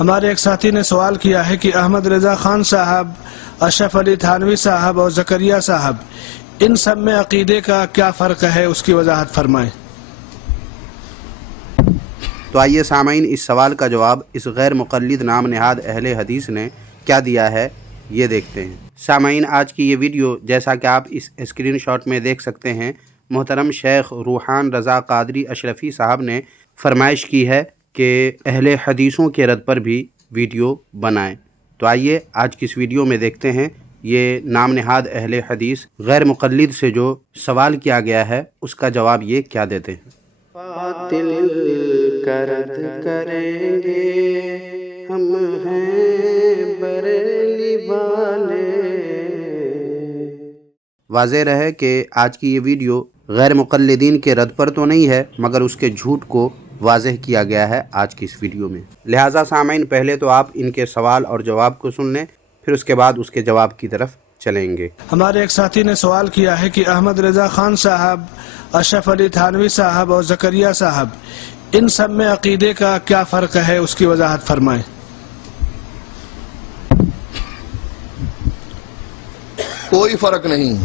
ہمارے ایک ساتھی نے سوال کیا ہے کہ احمد رضا خان صاحب، اشرف علی تھانوی صاحب اور زکریا صاحب، ان سب میں عقیدے کا کیا فرق ہے، اس کی وضاحت فرمائیں۔ تو آئیے سامعین، اس سوال کا جواب اس غیر مقلد نام نہاد اہل حدیث نے کیا دیا ہے یہ دیکھتے ہیں۔ سامعین، آج کی یہ ویڈیو جیسا کہ آپ اس اسکرین شاٹ میں دیکھ سکتے ہیں، محترم شیخ روحان رضا قادری اشرفی صاحب نے فرمائش کی ہے کہ اہل حدیثوں کے رد پر بھی ویڈیو بنائیں۔ تو آئیے آج کی اس ویڈیو میں دیکھتے ہیں یہ نام نہاد اہل حدیث غیر مقلد سے جو سوال کیا گیا ہے اس کا جواب یہ کیا دیتے ہیں۔ باطل کرد کریں گے ہم ہیں بریلی والے۔ واضح رہے کہ آج کی یہ ویڈیو غیر مقلدین کے رد پر تو نہیں ہے، مگر اس کے جھوٹ کو واضح کیا گیا ہے آج کی اس ویڈیو میں۔ لہٰذا سامعین، پہلے تو آپ ان کے سوال اور جواب کو سن لیں، پھر اس کے بعد اس کے جواب کی طرف چلیں گے۔ ہمارے ایک ساتھی نے سوال کیا ہے کہ احمد رضا خان صاحب، اشرف علی تھانوی صاحب اور زکریا صاحب، ان سب میں عقیدے کا کیا فرق ہے، اس کی وضاحت فرمائیں۔ کوئی فرق نہیں،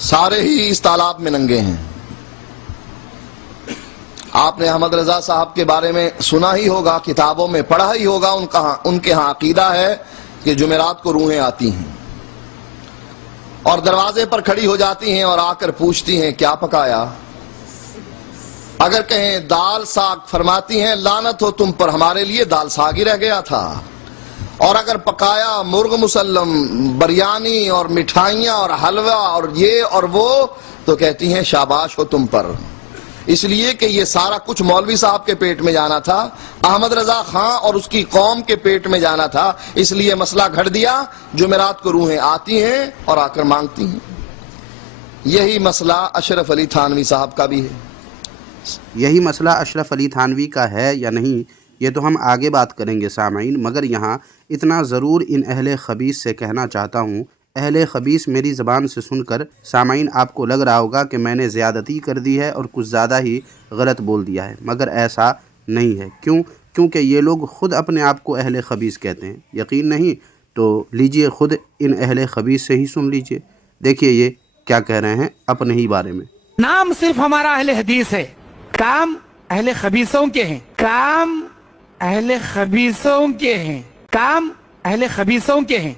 سارے ہی اس تالاب میں ننگے ہیں۔ آپ نے احمد رضا صاحب کے بارے میں سنا ہی ہوگا، کتابوں میں پڑھا ہی ہوگا، ان کے ہاں عقیدہ ہے کہ جمعرات کو روحیں آتی ہیں اور دروازے پر کھڑی ہو جاتی ہیں اور آ کر پوچھتی ہیں کیا پکایا۔ اگر کہیں دال ساگ، فرماتی ہیں لعنت ہو تم پر، ہمارے لیے دال ساگ ہی رہ گیا تھا۔ اور اگر پکایا مرغ مسلم، بریانی اور مٹھائیاں اور حلوہ اور یہ اور وہ، تو کہتی ہیں شاباش ہو تم پر۔ اس لیے کہ یہ سارا کچھ مولوی صاحب کے پیٹ میں جانا تھا، احمد رضا خان اور اس کی قوم کے پیٹ میں جانا تھا، اس لیے مسئلہ گھڑ دیا، جمعرات کو روحیں آتی ہیں اور آ کر مانگتی ہیں۔ یہی مسئلہ اشرف علی تھانوی صاحب کا بھی ہے۔ یہی مسئلہ اشرف علی تھانوی کا ہے یا نہیں، یہ تو ہم آگے بات کریں گے سامعین، مگر یہاں اتنا ضرور ان اہل خبیث سے کہنا چاہتا ہوں۔ اہل خبیث میری زبان سے سن کر سامعین آپ کو لگ رہا ہوگا کہ میں نے زیادتی کر دی ہے اور کچھ زیادہ ہی غلط بول دیا ہے، مگر ایسا نہیں ہے۔ کیونکہ یہ لوگ خود اپنے آپ کو اہل خبیث کہتے ہیں۔ یقین نہیں تو لیجئے خود ان اہل خبیث سے ہی سن لیجئے، دیکھیے یہ کیا کہہ رہے ہیں اپنے ہی بارے میں۔ نام صرف ہمارا اہل حدیث ہے، کام اہل خبیثوں کے ہیں، کام اہل خبیثوں کے ہیں، کام اہل خبیثوں کے ہیں۔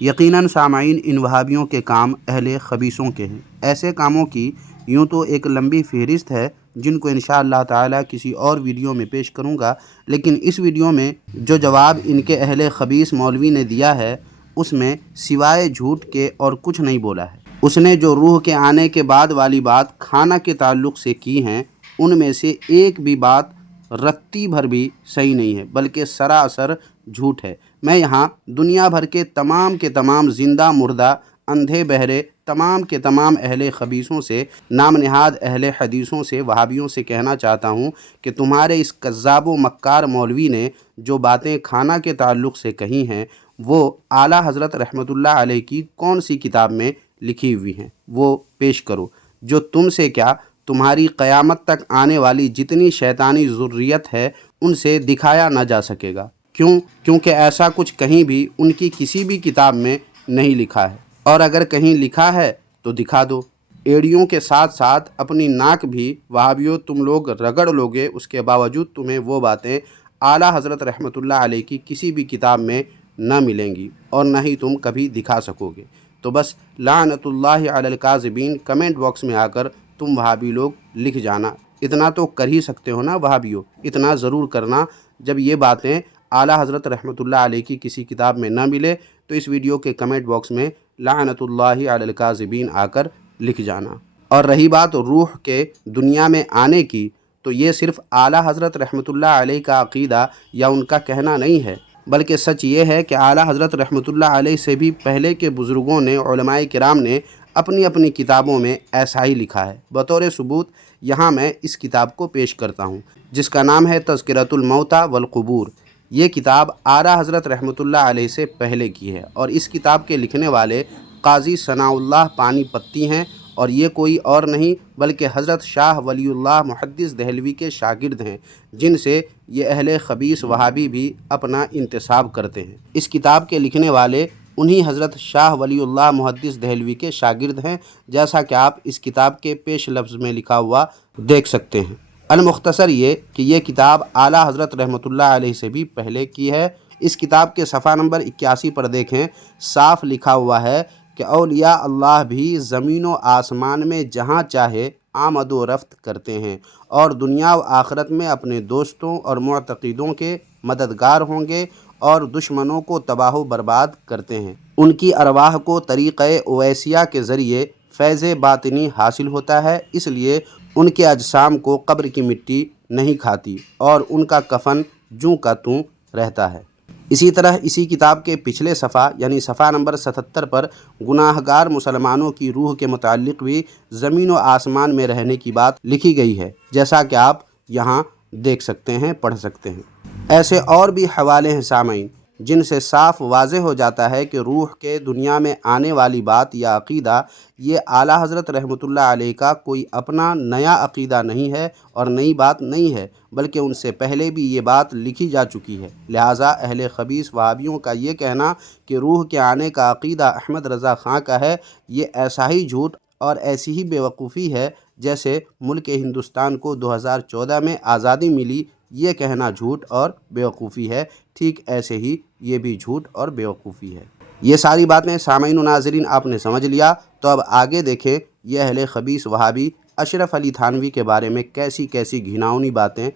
یقیناً سامعین، ان وہابیوں کے کام اہل خبیثوں کے ہیں۔ ایسے کاموں کی یوں تو ایک لمبی فہرست ہے جن کو انشاءاللہ تعالی کسی اور ویڈیو میں پیش کروں گا، لیکن اس ویڈیو میں جو جواب ان کے اہل خبیث مولوی نے دیا ہے اس میں سوائے جھوٹ کے اور کچھ نہیں بولا ہے۔ اس نے جو روح کے آنے کے بعد والی بات کھانا کے تعلق سے کی ہیں، ان میں سے ایک بھی بات رتی بھر بھی صحیح نہیں ہے، بلکہ سراسر جھوٹ ہے۔ میں یہاں دنیا بھر کے تمام زندہ مردہ اندھے بہرے تمام کے تمام اہل خبیثوں سے، نام نہاد اہل حدیثوں سے، وہابیوں سے کہنا چاہتا ہوں کہ تمہارے اس کذاب و مکار مولوی نے جو باتیں کھانا کے تعلق سے کہی ہیں وہ اعلیٰ حضرت رحمۃ اللہ علیہ کی کون سی کتاب میں لکھی ہوئی ہیں، وہ پیش کرو، جو تم سے کیا تمہاری قیامت تک آنے والی جتنی شیطانی ذریت ہے ان سے دکھایا نہ جا سکے گا۔ کیونکہ ایسا کچھ کہیں بھی ان کی کسی بھی کتاب میں نہیں لکھا ہے، اور اگر کہیں لکھا ہے تو دکھا دو۔ ایڑیوں کے ساتھ ساتھ اپنی ناک بھی وہابیوں تم لوگ رگڑ لوگے، اس کے باوجود تمہیں وہ باتیں اعلیٰ حضرت رحمۃ اللہ علیہ کی کسی بھی کتاب میں نہ ملیں گی اور نہ ہی تم کبھی دکھا سکو گے۔ تو بس لعنت اللہ علی الکاذبین کمنٹ باکس میں آ کر تم وہابی لوگ لکھ جانا۔ اتنا تو کر ہی سکتے ہو نا وہابیوں، اتنا ضرور کرنا، جب یہ باتیں اعلیٰ حضرت رحمۃ اللہ علیہ کی کسی کتاب میں نہ ملے تو اس ویڈیو کے کمنٹ باکس میں لعنت اللہ علی الکاذبین آ کر لکھ جانا۔ اور رہی بات روح کے دنیا میں آنے کی، تو یہ صرف اعلیٰ حضرت رحمۃ اللہ علیہ کا عقیدہ یا ان کا کہنا نہیں ہے، بلکہ سچ یہ ہے کہ اعلیٰ حضرت رحمۃ اللہ علیہ سے بھی پہلے کے بزرگوں نے، علماء کرام نے اپنی کتابوں میں ایسا ہی لکھا ہے۔ بطور ثبوت یہاں میں اس کتاب کو پیش کرتا ہوں جس کا نام ہے تذکرۃ الموتیٰ والقبور۔ یہ کتاب اعلیٰ حضرت رحمۃ اللہ علیہ سے پہلے کی ہے، اور اس کتاب کے لکھنے والے قاضی ثناء اللہ پانی پتی ہیں، اور یہ کوئی اور نہیں بلکہ حضرت شاہ ولی اللہ محدث دہلوی کے شاگرد ہیں، جن سے یہ اہل خبیث وہابی بھی اپنا انتساب کرتے ہیں۔ اس کتاب کے لکھنے والے انہی حضرت شاہ ولی اللہ محدث دہلوی کے شاگرد ہیں، جیسا کہ آپ اس کتاب کے پیش لفظ میں لکھا ہوا دیکھ سکتے ہیں۔ المختصر یہ کہ یہ کتاب اعلیٰ حضرت رحمۃ اللہ علیہ سے بھی پہلے کی ہے۔ اس کتاب کے صفحہ نمبر 81 پر دیکھیں، صاف لکھا ہوا ہے کہ اولیاء اللہ بھی زمین و آسمان میں جہاں چاہے آمد و رفت کرتے ہیں اور دنیا و آخرت میں اپنے دوستوں اور معتقدوں کے مددگار ہوں گے اور دشمنوں کو تباہ و برباد کرتے ہیں۔ ان کی ارواح کو طریقہ اویسیہ کے ذریعے فیض باطنی حاصل ہوتا ہے، اس لیے ان کے اجسام کو قبر کی مٹی نہیں کھاتی اور ان کا کفن جوں کا توں رہتا ہے۔ اسی طرح اسی کتاب کے پچھلے صفحہ یعنی صفحہ نمبر 77 پر گناہ گار مسلمانوں کی روح کے متعلق بھی زمین و آسمان میں رہنے کی بات لکھی گئی ہے، جیسا کہ آپ یہاں دیکھ سکتے ہیں، پڑھ سکتے ہیں۔ ایسے اور بھی حوالے ہیں سامعین، جن سے صاف واضح ہو جاتا ہے کہ روح کے دنیا میں آنے والی بات یا عقیدہ یہ اعلیٰ حضرت رحمۃ اللہ علیہ کا کوئی اپنا نیا عقیدہ نہیں ہے اور نئی بات نہیں ہے، بلکہ ان سے پہلے بھی یہ بات لکھی جا چکی ہے۔ لہٰذا اہل خبیث وہابیوں کا یہ کہنا کہ روح کے آنے کا عقیدہ احمد رضا خان کا ہے، یہ ایسا ہی جھوٹ اور ایسی ہی بیوقوفی ہے جیسے ملک ہندوستان کو 2014 میں آزادی ملی، یہ کہنا جھوٹ اور بیوقوفی ہے، ٹھیک ایسے ہی یہ بھی جھوٹ اور بیوقوفی ہے۔ یہ ساری باتیں سامعین و ناظرین آپ نے سمجھ لیا، تو اب آگے دیکھیں یہ اہل خبیث وہابی اشرف علی تھانوی کے بارے میں کیسی کیسی گھناؤنی باتیں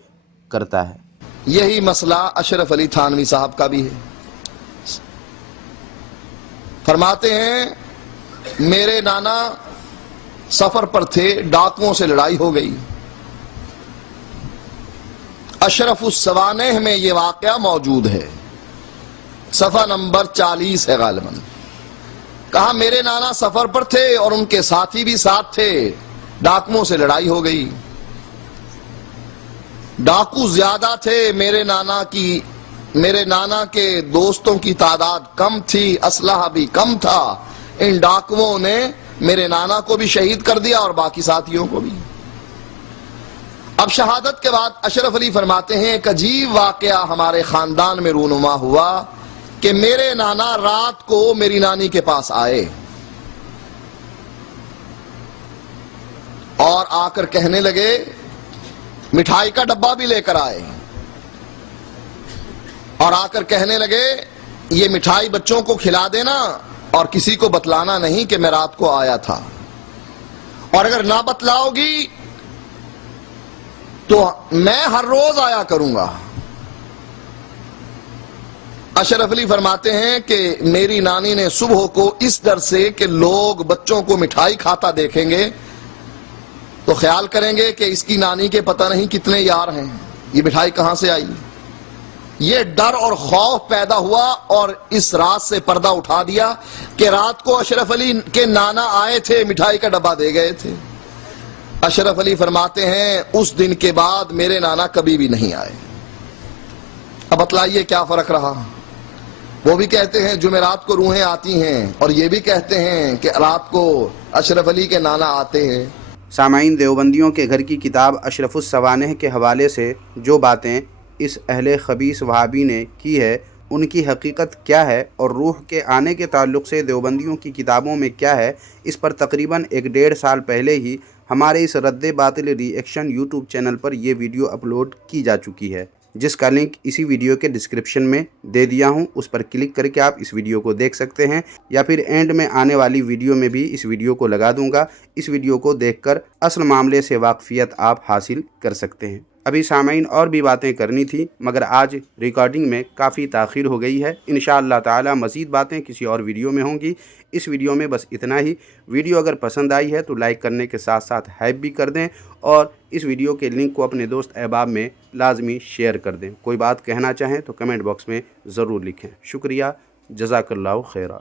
کرتا ہے۔ یہی مسئلہ اشرف علی تھانوی صاحب کا بھی ہے۔ فرماتے ہیں میرے نانا سفر پر تھے، ڈاکوؤں سے لڑائی ہو گئی۔ اشرف السوانح میں یہ واقعہ موجود ہے، صفحہ نمبر 40 ہے غالباً۔ کہا میرے نانا سفر پر تھے اور ان کے ساتھی بھی ساتھ تھے، ڈاکوؤں سے لڑائی ہو گئی۔ ڈاکو زیادہ تھے، میرے نانا کے دوستوں کی تعداد کم تھی، اسلحہ بھی کم تھا۔ ان ڈاکوؤں نے میرے نانا کو بھی شہید کر دیا اور باقی ساتھیوں کو بھی۔ اب شہادت کے بعد اشرف علی فرماتے ہیں ایک عجیب واقعہ ہمارے خاندان میں رونما ہوا کہ میرے نانا رات کو میری نانی کے پاس آئے اور آ کر کہنے لگے، مٹھائی کا ڈبہ بھی لے کر آئے اور آ کر کہنے لگے یہ مٹھائی بچوں کو کھلا دینا اور کسی کو بتلانا نہیں کہ میں رات کو آیا تھا، اور اگر نہ بتلاؤ گی تو میں ہر روز آیا کروں گا۔ اشرف علی فرماتے ہیں کہ میری نانی نے صبح کو اس ڈر سے کہ لوگ بچوں کو مٹھائی کھاتا دیکھیں گے تو خیال کریں گے کہ اس کی نانی کے پتہ نہیں کتنے یار ہیں، یہ مٹھائی کہاں سے آئی، یہ ڈر اور خوف پیدا ہوا اور اس رات سے پردہ اٹھا دیا کہ رات کو اشرف علی کے نانا آئے تھے، مٹھائی کا ڈبہ دے گئے تھے۔ اشرف علی فرماتے ہیں اس دن کے بعد میرے نانا کبھی بھی نہیں آئے۔ اب بتلائیے کیا فرق رہا؟ وہ بھی کہتے ہیں جمعرات کو روحیں آتی ہیں اور یہ بھی کہتے ہیں کہ رات کو اشرف علی کے نانا آتے ہیں۔ سامعین، دیوبندیوں کے گھر کی کتاب اشرف السوانح کے حوالے سے جو باتیں اس اہل خبیث وہابی نے کی ہے ان کی حقیقت کیا ہے اور روح کے آنے کے تعلق سے دیوبندیوں کی کتابوں میں کیا ہے، اس پر تقریباً 1.5 سال پہلے ہی ہمارے اس رد باطل ری ایکشن یوٹیوب چینل پر یہ ویڈیو اپلوڈ کی جا چکی ہے، جس کا لنک اسی ویڈیو کے ڈسکرپشن میں دے دیا ہوں، اس پر کلک کر کے آپ اس ویڈیو کو دیکھ سکتے ہیں، یا پھر اینڈ میں آنے والی ویڈیو میں بھی اس ویڈیو کو لگا دوں گا۔ اس ویڈیو کو دیکھ کر اصل معاملے سے واقفیت آپ حاصل کر سکتے ہیں۔ ابھی سامعین اور بھی باتیں کرنی تھی مگر آج ریکارڈنگ میں کافی تاخیر ہو گئی ہے، انشاءاللہ تعالی مزید باتیں کسی اور ویڈیو میں ہوں گی۔ اس ویڈیو میں بس اتنا ہی۔ ویڈیو اگر پسند آئی ہے تو لائک کرنے کے ساتھ ساتھ ہائپ بھی کر دیں اور اس ویڈیو کے لنک کو اپنے دوست احباب میں لازمی شیئر کر دیں۔ کوئی بات کہنا چاہیں تو کمنٹ باکس میں ضرور لکھیں۔ شکریہ، جزاک اللہ خیرہ۔